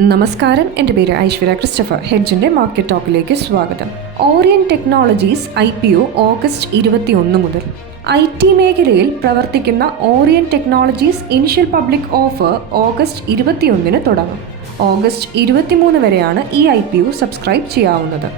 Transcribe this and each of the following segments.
നമസ്കാരം. എന്റെ പേര് ഐശ്വര്യ ക്രിസ്റ്റഫർ. ഹെഡ്ജിന്റെ മാർക്കറ്റ് ടോക്കിലേക്ക് സ്വാഗതം. Orient Technologies I P O August ഇരുപത്തി ഒന്ന് മുതൽ. ഐ ടി മേഖലയിൽ പ്രവർത്തിക്കുന്ന Orient Technologies initial public offer August ഇരുപത്തിയൊന്നിന് തുടങ്ങും. ഓഗസ്റ്റ് ഇരുപത്തിമൂന്ന് വരെയാണ് ഈ ഐ പി ഒ സബ്സ്ക്രൈബ് ചെയ്യാവുന്നത്.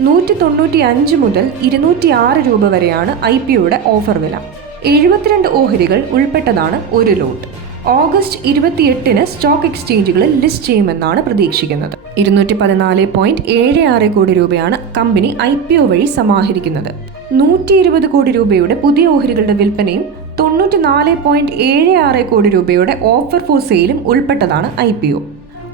നൂറ്റി തൊണ്ണൂറ്റി അഞ്ച് മുതൽ ഇരുന്നൂറ്റി ആറ് രൂപ വരെയാണ് ഐ പി ഒയുടെ ഓഫർ വില. എഴുപത്തിരണ്ട് ഓഹരികൾ ഉൾപ്പെട്ടതാണ് ഒരു ലോട്ട്. ഓഗസ്റ്റ് ഇരുപത്തിയെട്ടിന് സ്റ്റോക്ക് എക്സ്ചേഞ്ചുകളിൽ ലിസ്റ്റ് ചെയ്യുമെന്നാണ് പ്രതീക്ഷിക്കുന്നത്. ഇരുന്നൂറ്റി പതിനാല് പോയിന്റ് ഏഴ് ആറ് കോടി രൂപയാണ് കമ്പനി ഐ പി ഒ വഴി സമാഹരിക്കുന്നത്. നൂറ്റി ഇരുപത് കോടി രൂപയുടെ പുതിയ ഓഹരികളുടെ വിൽപ്പനയും തൊണ്ണൂറ്റി നാല് പോയിന്റ് ഏഴ് ആറ് കോടി രൂപയുടെ ഓഫർ ഫോർ സെയിലും ഉൾപ്പെട്ടതാണ് I P O.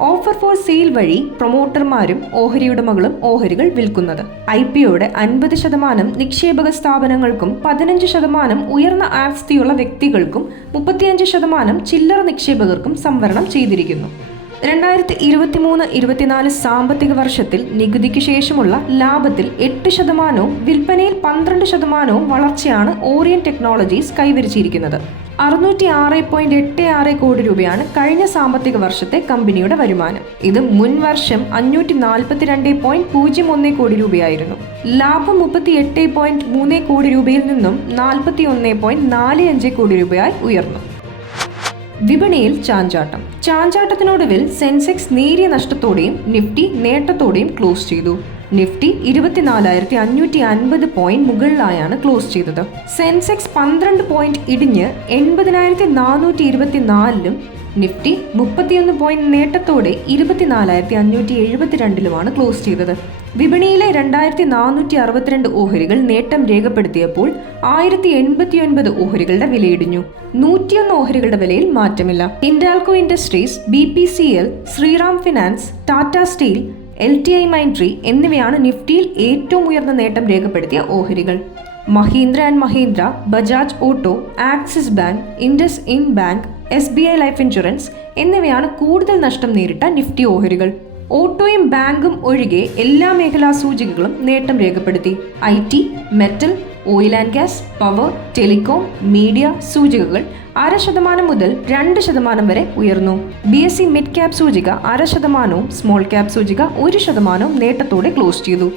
Offer for sale വഴി പ്രൊമോട്ടർമാരും ഓഹരിയുടെ ഉടമകളും ഓഹരികൾ വിൽക്കുന്നത്. ഐ പി ഒയുടെ അൻപത് ശതമാനം നിക്ഷേപക സ്ഥാപനങ്ങൾക്കും പതിനഞ്ച് ശതമാനം ഉയർന്ന ആസ്തിയുള്ള വ്യക്തികൾക്കും മുപ്പത്തിയഞ്ച് ശതമാനം ചില്ലറ നിക്ഷേപകർക്കും സംവരണം ചെയ്തിരിക്കുന്നു. രണ്ടായിരത്തി ഇരുപത്തിമൂന്ന് ഇരുപത്തിനാല് സാമ്പത്തിക വർഷത്തിൽ നികുതിക്ക് ശേഷമുള്ള ലാഭത്തിൽ എട്ട് ശതമാനവും വിൽപ്പനയിൽ പന്ത്രണ്ട് ശതമാനവും വളർച്ചയാണ് ഓറിയൻ ടെക്നോളജീസ് കൈവരിച്ചിരിക്കുന്നത്. അറുന്നൂറ്റി ആറ് പോയിന്റ് എട്ട് ആറ് കോടി രൂപയാണ് കഴിഞ്ഞ സാമ്പത്തിക വർഷത്തെ കമ്പനിയുടെ വരുമാനം. ഇത് മുൻ വർഷം അഞ്ഞൂറ്റി നാൽപ്പത്തിരണ്ട് പോയിന്റ് പൂജ്യം ഒന്ന് കോടി രൂപയായിരുന്നു. ലാഭം മുപ്പത്തി എട്ട് പോയിന്റ് മൂന്ന് കോടി രൂപയിൽ നിന്നും നാൽപ്പത്തി ഒന്ന് പോയിന്റ് നാല് അഞ്ച് കോടി രൂപയായി ഉയർന്നു. വിപണിയിൽ ചാഞ്ചാട്ടം. ചാഞ്ചാട്ടത്തിനൊടുവിൽ സെൻസെക്സ് നേരിയ നഷ്ടത്തോടെയും നിഫ്റ്റി നേട്ടത്തോടെയും ക്ലോസ് ചെയ്തു. നിഫ്റ്റി ഇരുപത്തിനാലായിരത്തി അഞ്ഞൂറ്റി അൻപത് പോയിന്റ് മുകളിലായാണ് ക്ലോസ് ചെയ്തത്. സെൻസെക്സ് പന്ത്രണ്ട് പോയിന്റ് ഇടിഞ്ഞ് എൺപതിനായിരത്തി നാനൂറ്റി ഇരുപത്തിനാലിലും നിഫ്റ്റി മുപ്പത്തിയൊന്ന് പോയിന്റ് നേട്ടത്തോടെ ഇരുപത്തിനാലായിരത്തി അഞ്ഞൂറ്റി എഴുപത്തിരണ്ടിലുമാണ് ക്ലോസ് ചെയ്തത്. വിപണിയിലെ രണ്ടായിരത്തി നാനൂറ്റി അറുപത്തിരണ്ട് ഓഹരികൾ നേട്ടം രേഖപ്പെടുത്തിയപ്പോൾ ആയിരത്തി എൺപത്തിയൊൻപത് ഓഹരികളുടെ വിലയിടിഞ്ഞു. നൂറ്റിയൊന്ന് ഓഹരികളുടെ വിലയിൽ മാറ്റമില്ല. Hindalco Industries B P C L Shriram Finance Tata Steel L T I Mindtree എന്നിവയാണ് നിഫ്റ്റിയിൽ ഏറ്റവും ഉയർന്ന നേട്ടം രേഖപ്പെടുത്തിയ ഓഹരികൾ. Mahindra and Mahindra Bajaj Auto Axis Bank IndusInd Bank S B I Life Insurance എന്നിവയാണ് കൂടുതൽ നഷ്ടം നേരിട്ട നിഫ്റ്റി ഓഹരികൾ. ഓട്ടോയും ബാങ്കും ഒഴികെ എല്ലാ മേഖലാ സൂചികകളും നേട്ടം രേഖപ്പെടുത്തി. I T metal oil and gas power telecom media സൂചികകൾ അര ശതമാനം മുതൽ രണ്ട് ശതമാനം വരെ ഉയർന്നു. B S C mid cap സൂചിക അര ശതമാനവും സ്മോൾ ക്യാപ് സൂചിക ഒരു ശതമാനവും നേട്ടത്തോടെ ക്ലോസ് ചെയ്തു.